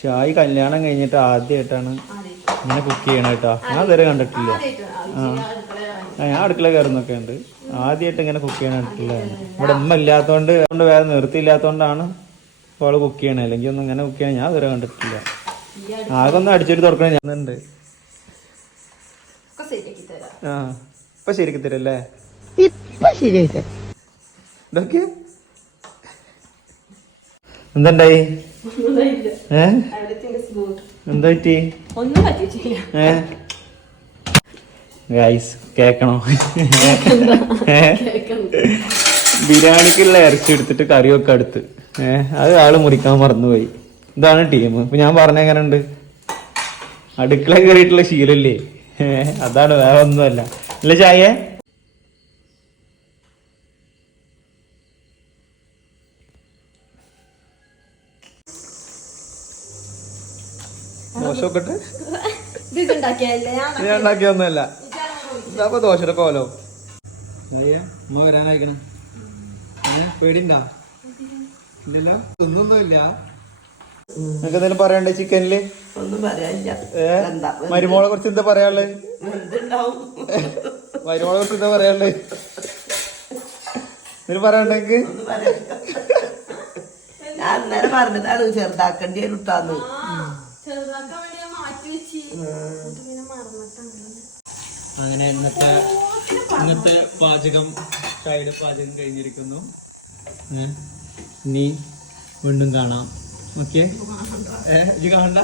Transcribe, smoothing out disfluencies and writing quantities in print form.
ഷായി കല്യാണം കഴിഞ്ഞിട്ട് ആദ്യമായിട്ടാണ് ഇങ്ങനെ കുക്ക് ചെയ്യണ കേട്ടോ. ഞാൻ ഇതുവരെ കണ്ടിട്ടില്ല. ഞാൻ അടുക്കള കയറുന്നൊക്കെ ഉണ്ട്. ആദ്യമായിട്ട് ഇങ്ങനെ കുക്ക് ചെയ്യണ കണ്ടിട്ടില്ല. ഇവിടെ ഉമ്മ ഇല്ലാത്തോണ്ട് വേറെ നിർത്തിയില്ലാത്തോണ്ടാണ് അവള് കുക്ക് ചെയ്യണേ. അല്ലെങ്കിൽ ഒന്നും ഇങ്ങനെ കുക്ക് ചെയ്യണ ഞാൻ ഇതുവരെ കണ്ടിട്ടില്ല. ആകെ ഒന്ന് അടിച്ചിട്ട് തുറക്കണേ ഞാനുണ്ട്. ആ ഇപ്പൊ ശരിക്ക് തരല്ലേ? ഇതൊക്കെ എന്തായി? എന്താ പറ്റി? ഗൈസ് കേക്കണോ? ബിരിയാണിക്കുള്ള ഇറച്ചി എടുത്തിട്ട് കറിയൊക്കെ അടുത്ത് അത് ആള് മുറിക്കാൻ മറന്നുപോയി. ഇതാണ് ടീം. ഇപ്പൊ ഞാൻ പറഞ്ഞ എങ്ങനെ ഉണ്ട്? അടുക്കള കയറിയിട്ടുള്ള ശീലല്ലേ? അതാണ്, വേറെ ഒന്നുമല്ല. ഇല്ല ചായ ദോശൊക്കെ ഞാൻ ഉണ്ടാക്കിയൊന്നുമല്ല. ഇതാ ദോശയുടെ കോലോ. അമ്മ വരാനായിക്കണം. പേടിണ്ടാ? ഇല്ലല്ലോ, ഒന്നൊന്നുമില്ല. നിനക്ക് എന്തെങ്കിലും പറയണ്ടേ ചിക്കനില്? ഒന്നും പറയാനില്ല. മരുമോളെ കുറിച്ച് എന്താ പറയാനുള്ളത്? മരുമോളെ കുറിച്ച് എന്താ പറയാനുള്ളത്? ഇതിന് പറയണ്ടെങ്കിൽ ഞാൻ അന്നേരം പറഞ്ഞതാണ് ചെറുതാക്കേണ്ടി ഇട്ടാന്ന്. അങ്ങനെ ഇന്നത്തെ പാചകം, ഷായിയുടെ പാചകം കഴിഞ്ഞിരിക്കുന്നു. ഇനി വീണ്ടും കാണാം. ഓക്കെ, ഇത് കാണണ്ട.